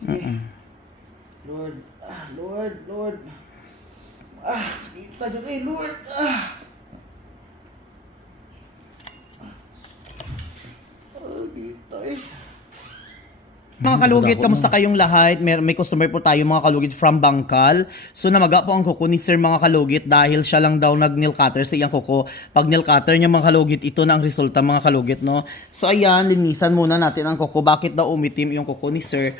Sige. Lord. Lord. Lord. Sakita dyan kayo, Lord. Sakita eh. Mga kalugit, kamusta kayong lahat? May customer po tayo mga kalugit from Bangkal. So namaga po ang kuko ni Sir mga kalugit dahil siya lang daw nag-nail cutter sa iyang kuko. Pag nail cutter niya mga kalugit, ito na ang resulta mga kalugit, no? So ayan, linisan muna natin ang kuko. Bakit daw umitim yung kuko ni Sir?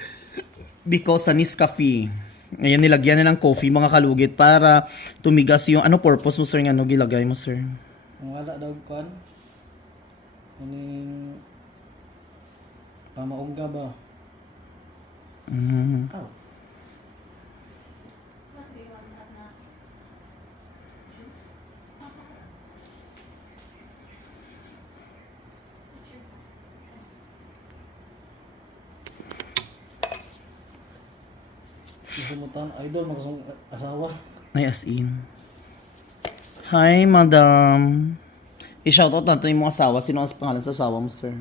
Because sa Nescafe. Ayan, nilagyan na ng coffee mga kalugit para tumigas yung ano purpose mo Sir nga no gilagay mo Sir? Ang wala daw kan. Aning pamaugga ba? Aw. Isumutan, idol, makasong asawa. Ay, as in. Hi, madam. I-shoutout natin yung mga asawa. Sino ang pangalan sa asawa mo, sir?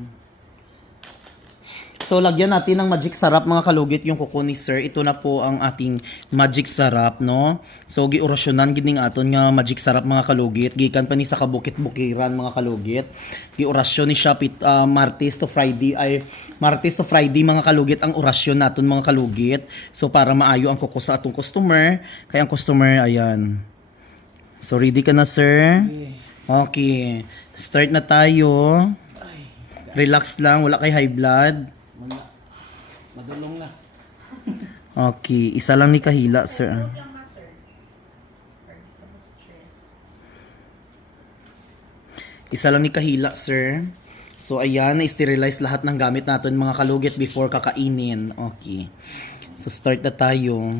So, lagyan natin ng magic sarap, mga kalugit, yung kuko ni sir. Ito na po ang ating magic sarap, no? So, giorasyonan gining aton nga magic sarap, mga kalugit. Gikan pa ni sa kabukit-bukiran, mga kalugit. Giorasyon ni siya Martes to Friday, mga kalugit, ang orasyon naton, mga kalugit. So, para maayo ang kuko sa atong customer. Kaya ang customer, ayan. So, ready ka na, sir? Okay. Start na tayo. Relax lang, wala kay high blood. Madulong na. Okay, isa lang ni kahila, sir. Isa lang ni kahila, sir. So, ayan, na-sterilize lahat ng gamit natin mga kalugit before kakainin. Okay. So, start na tayo.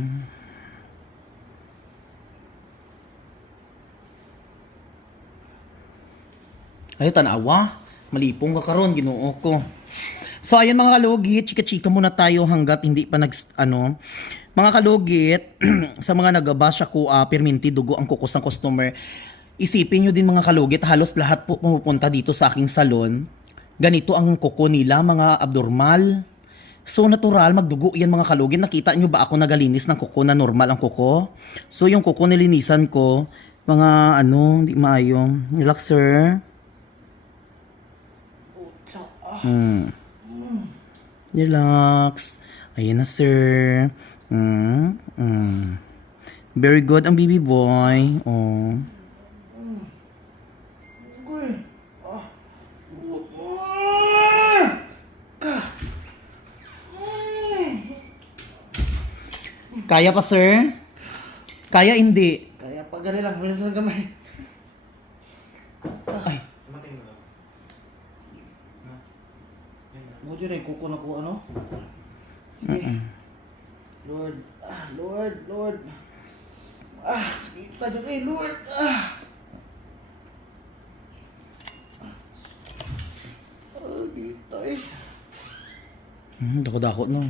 Ay, tanawa. Malipong ka karon, Ginoo ko. So, ayan mga kalugit, chika-chika muna tayo hanggat hindi pa Mga kalugit, sa mga nag-bash ako, perminti, dugo ang kukos ng customer. Isipin nyo din mga kalugit, halos lahat po pumupunta dito sa aking salon. Ganito ang kuko nila, mga abnormal. So, natural, magdugo yan mga kalugit. Nakita nyo ba ako nagalinis ng kuko na normal ang kuko? So, yung kuko nilinisan ko, mga hindi maayo. Relax, sir. Relax. Ayan na, sir. Very good ang baby boy. Oh. Kaya pa, sir? Kaya hindi. Kaya pa gani lang, wala sa gamay. Ay. Mo dyan ay kuko na ko ano? Sige. Lord. Lord. Lord. Sakita dyan kayo, Lord. Sakita eh. Dako-dako no.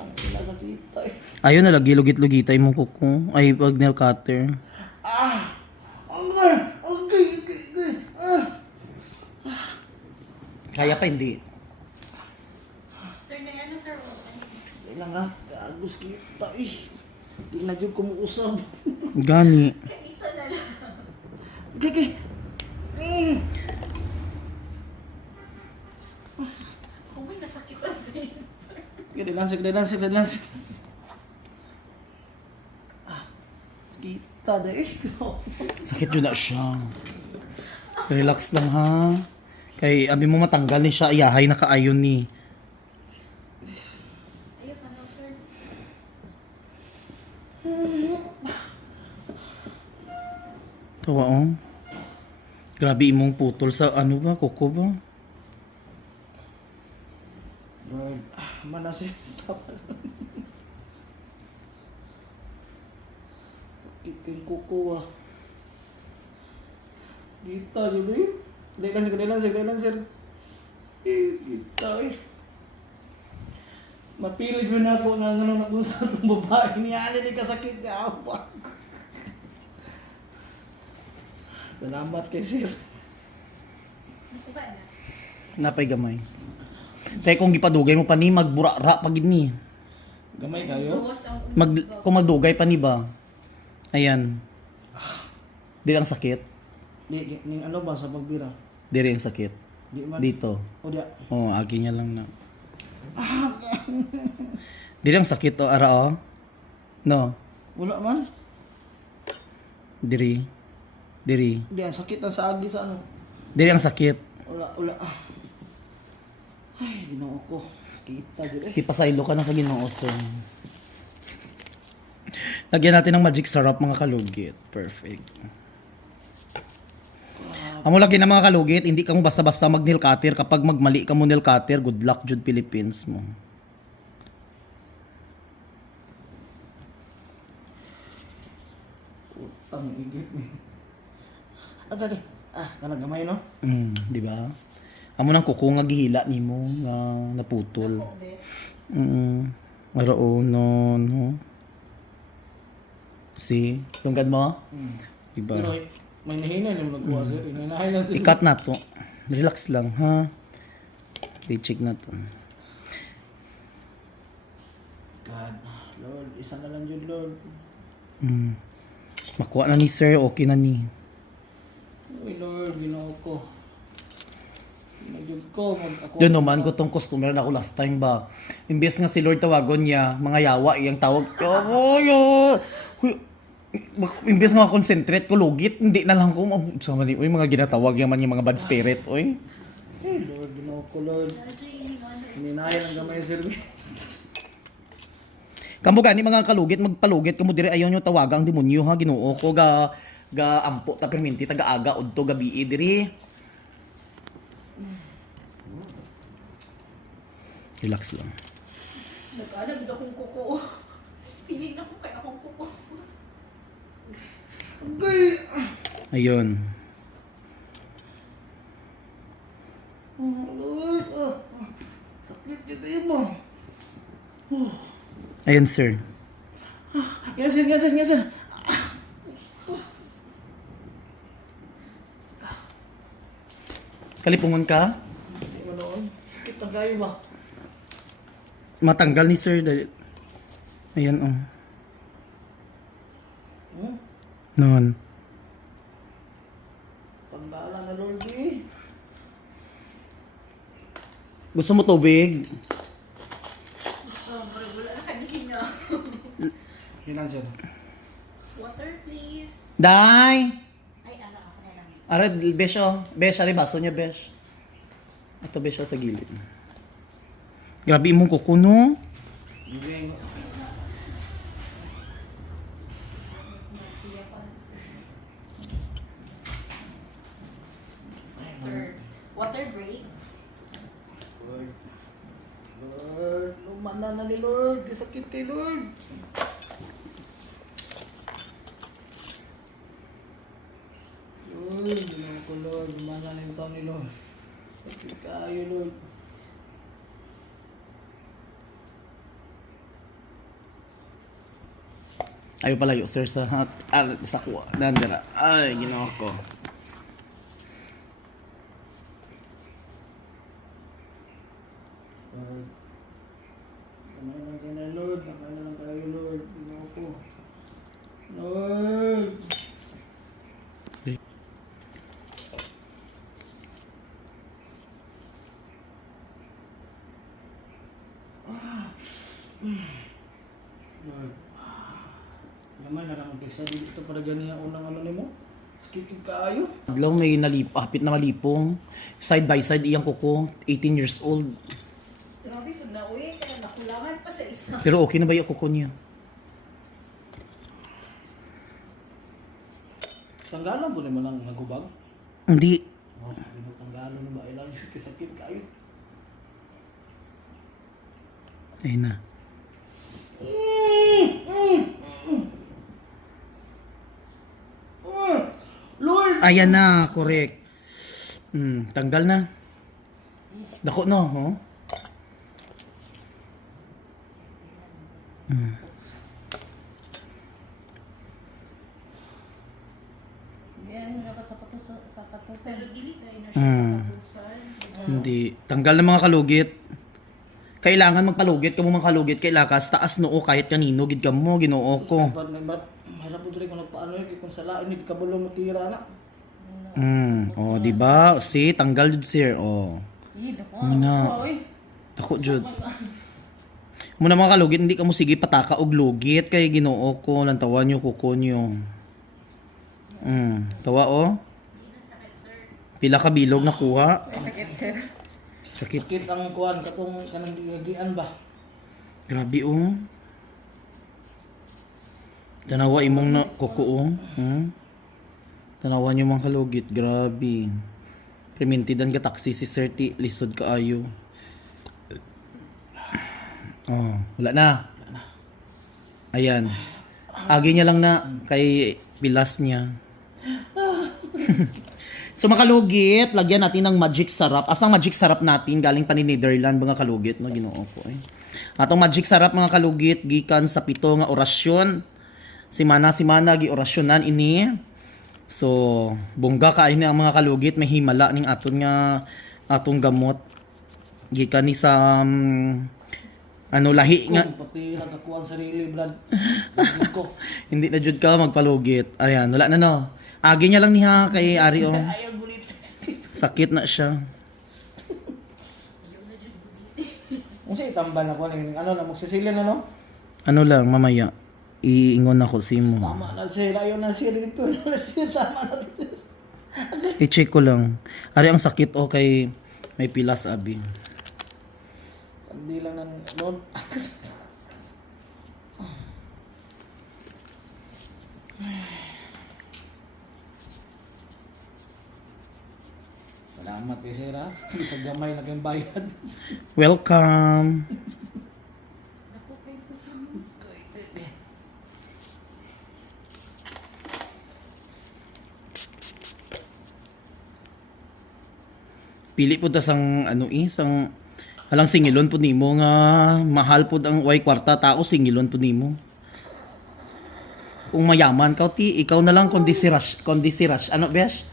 Ang ina sakita eh. Ayun na lagi lugit-lugitay mo kuko. Ay pag nail cutter. Okay. Kaya pa hindi. Sir, ano sir? Kailan nga, agos kita eh. Di na dyan kumuusap. Gani. Isa na lang. Okay. Kung may nasakitan sa inyo, sir. Kailan. Kita deh. Sakit yun na siya. Relax lang ha. Kay abi mo matanggal ni siya. Ayahay na kaayon ni. Ayun, ano sir? Tawa oh. Grabe imong putol sa kuko ba? Lord, manasin. Kitin kuko ah. Kita yun eh. Kailan sir. Kita eh. Mapilig yun ako na na kung sa itong babae niya. Ano ni kasakit niya ako. Salamat kay sir. Nakuha na. Napay gamay. Kaya kung gipadugay mo pa ni magbura-ra pagid ni. Gamay kayo? Gawas ang unig. Kung magdugay pa ni ba? Ayan. Di lang sakit. Di, ning ano ba sa pagbira? Di rin sakit. Di man. Dito. O diya. Oh, agi niya lang na. Di lang sakit o ara o. No. Wala man. Diri. Diri. Di, ang sakit na sa agi sa ano. Diri ang sakit. Wala. Ay, ginoo ko. Kita dito eh. Ipasaylo ka na sa Ginoo sir. Lagyan natin ng magic syrup mga kalugit. Perfect. Amo lagi na mga kalugit, hindi ka mo basta-basta mag-nail cutter. Kapag magmali ka mo nail cutter, good luck jud Philippines mo. Utang igit ni. Agay. Kanang gamay no? Di ba? Amo nang kuko nga gihila nimo nga naputol. Maro no. See? Tunggad mo? Diba? Pero may nahinay lang nagkuha sir. Inahay lang sir. Ikat na to. Relax lang, ha? I-check na to. God, Lord, isa na lang yun, Lord. Makuha na ni sir, okay na ni. Uy, Lord, ginoo ko. Magyug ko, ako. Doon naman ko tong customer na ako last time ba. Imbes nga si Lord tawagon niya, mga yawa, iyang tawag. Imbes nga concentrate ko lugit, hindi na lang ko sama ni uy mga ginatawag yaman yung mga bad spirit, uy. Hey, Lord, ginoo ko, Lord. Hininahay lang gamay, sir. Kamo gani mga kalugit magpalugit kamo dire ayon yung tawaga ang demonyo ha Ginoo ko ga ampo ta perminti taga aga udto gabi diri. Relax lang. Nag-alag akong kuko. Piling na ko kaya akong kuko. Agay! Ayun. Lord, sakit kita yun mo. Ayun sir. Yan, sir. Kalipungon ka? Hindi mo noon. Kita kayo ba? Matanggal ni sir dali. Ayan oh. Noon. Pagdala na, Lord, eh. Gusto mo tubig? Wala na kanina. Yan lang, sir. Water, please. Day! Ay, ako na lang. Ara, besh oh. Besh, ari baso niya, besh. Ito besh oh, sa gilid. Grabe imong kukuno. Hindi. Water break. Lord, lumana na ni Lord. Sakit kay Lord. Lord, ginoo ko, Lord. Lumana na yung taon ni Lord. Sakit kayo, Lord. Ayo palayo sir sa sa kuha. Nandara. Ay, ginawa ko. Lord. Kamay lang kayo na, Lord. Kamay na lang kayo, Lord. Ginoo ko. Lord. Lord. Naman na lang kasi dito para ganyan ang unang ano nimo. Skip kayo. Adlaw may hapit na malipong. Side by side iyang kuko, 18 years old. Grabe, pag nauwi, kaya nakulangan pa sa isa. Pero okay na ba yung kuko niya? Tanggalan po naman ang nagubag. Hindi. Oh, tanggalan na ba? Ilang sakit kayo. Ayun na. Lord! Ayan na, correct. Tanggal na. Dako no, oh. Yan, dapat sapatos. Pero dili na yun na Mm. siya sa patusan. Hindi. Tanggal na mga kalugit. Kailangan magpalugit ka mo mga kalugit kay lakas taas noo kahit kanino gid ka mo Ginoo ko. Mahirap po rin kung nagpaano yun, kung sa lain, hindi ka bulong matira na. Oh, di ba? Si tanggal jud sir. Oh. Muna. Ako jud. Muna mga kalugit, hindi ka mo sige pataka og lugit kay Ginoo ko lantawan niyo kuko niyo. Tawa oh. Pila ka bilog nakuha? Sakit. Sakit ang kuhan, katong kanang giyagian ba? Grabe oh. Tanawa imong na kuko oh. Tanawa niyo mga kalugit, grabe. Prementidan ka taxi si Sir T, lisod kaayo. Oh, wala na. Ayan. Agi niya lang na kay pilas niya. So mga kalugit, lagyan natin ng magic sarap. Asang magic sarap natin galing pa ni Netherlands mga kalugit, no Ginoo ko eh. Atong magic sarap mga kalugit gikan sa 7 nga orasyon. Simana gi orasyonan ini. So, bungga kaay ni ang mga kalugit may himala ning aton nga atong gamot. Gikan ni sa ano lahi nga Pati nagkakuha ang sarili blood. Ko. hindi na jud ka magpalugit. Ayan, wala na no. Agi niya lang niya kay Ari oh. Ayaw gulit. Sakit na siya. Kung siya itambal ako, ano na, magsisilin na no? Ano lang mamaya iingon ako si mo. Tama na siya, ayaw na siya, dito na siya, tama na siya. I-check ko lang. Ari ang sakit oh kay may pilas abi. Sandi lang ng noon. Salamat kay Sir ha. Sa gamay na kayong bayad. Welcome. Pili po ta sang ano sang halang singilon po nimo nga mahal po ang way kwarta tao singilon po nimo. Kung mayaman ka ti ikaw na lang kondisiras ano besh?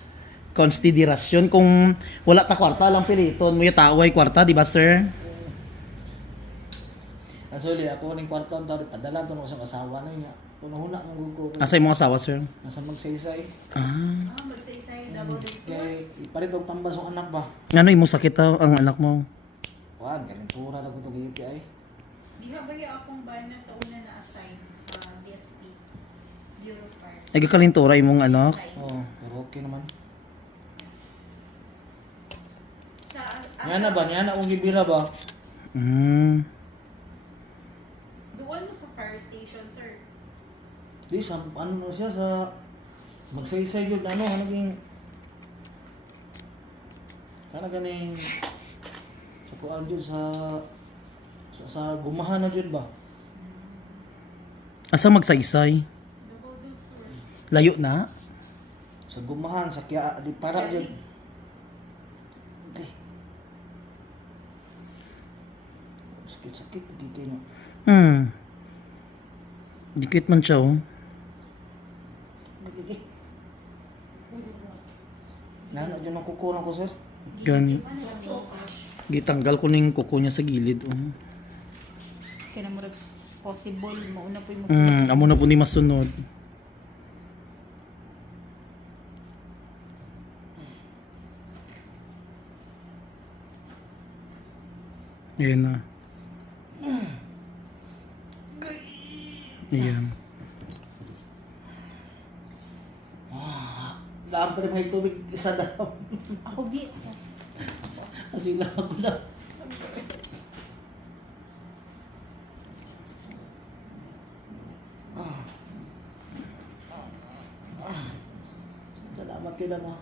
Konsiderasyon kung wala ta kwarta lang piliton mo ya tao way kwarta di ba sir? Nasuli ako ning kwarta daw padala to sa asawa na niya. Kuno huna ang gugo. Asa imong asawa sir? Nasa magsaysay. Magsaysay double dessert. Kay ipalit og tambas ang anak ba? Ano imong sakit ang anak mo? Kuan kaning pura na ko to giti ay. Diha ba yung akong bana sa una na assign sa DFP? Bureau Park. Ay kalintura imong anak. Oh, pero okay naman. Sa Niya na ba? Niya na akong gibira ba? duwan mo sa fire station, sir. Di sa ano na siya sa magsaysay yun ano naging ganing sa kuan yun sa gumahan na yun ba? Asa magsaysay? Double dessert. Layo na? Sa gumahan sa kya di para yun. Okay. Sakit dito na. Dikit man siya oh. Gigi. Nana dyan ang kukunan ko sir. Gani. Gitanggal ko ning kuko niya sa gilid oh. Kaya na possible, mauna po yung Amo na po ni masunod. Ayan na. Ayan. Daan pa rin may tubig isa daw. Ako di. Kasi lang ako na. Salamat kayo lang ha.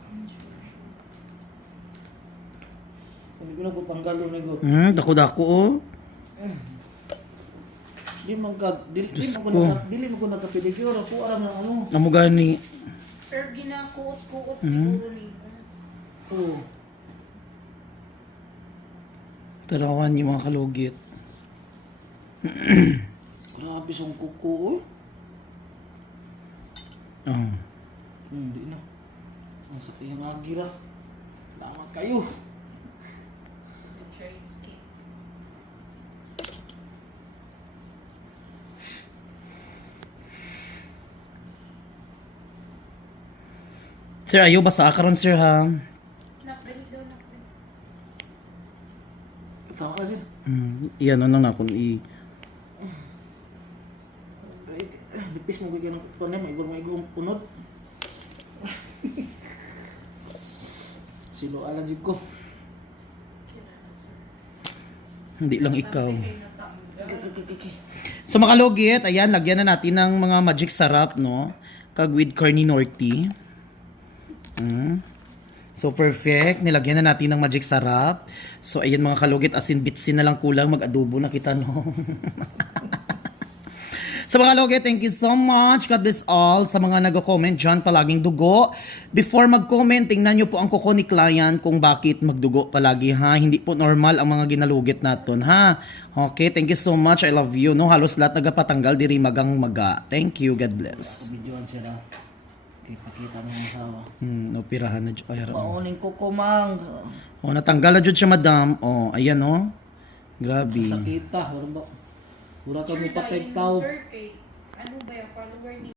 Hindi ko na po tanggal yung nigot. Dako-dako oh. Di man Diyos ko. mo ko nagka-pedicure. Ako alam na ano. Amo gani. Or ginakuot-kuot siguro ni. Oo. Tarawan yung mga kalugit. Grabe siyang kuko Oh. Di na. Ang sakit yung agira. Salamat kayo. Try skip. Sir, ayaw basa karon sir ha. Na-print daw na-print. Tawa ka sis. Iyan ano na kung i... Dipis mo kaya ng kunin, maigong punod. Silo ala jud ko. Hindi lang ikaw. Okay. So mga kalugit, ayan, lagyan na natin ng mga magic sarap, no? Kag with Carni Norte. So perfect, nilagyan na natin ng magic sarap. So ayan mga kalugit, asin bitsin na lang kulang, mag-adobo na kita, no? So mga kalugit, thank you so much. God bless all sa mga nag-comment dyan, palaging dugo. Before mag-comment, tingnan nyo po ang kuko ni client kung bakit magdugo palagi, ha? Hindi po normal ang mga ginalugit natin, ha? Okay, thank you so much. I love you, no? Halos lahat nagapatanggal, diri magang maga. Thank you, God bless. Videoan siya daw. Okay, pakita ng asawa. Operahan na dyan. Ay, Pauling ko kumang. oh, natanggal na dyan siya, madam. Oh, ayan, oh. Grabe. Sakita. Wala ba? Wala kang Sure ipatay daw, tao. Sir, kay ano ba yung follower ni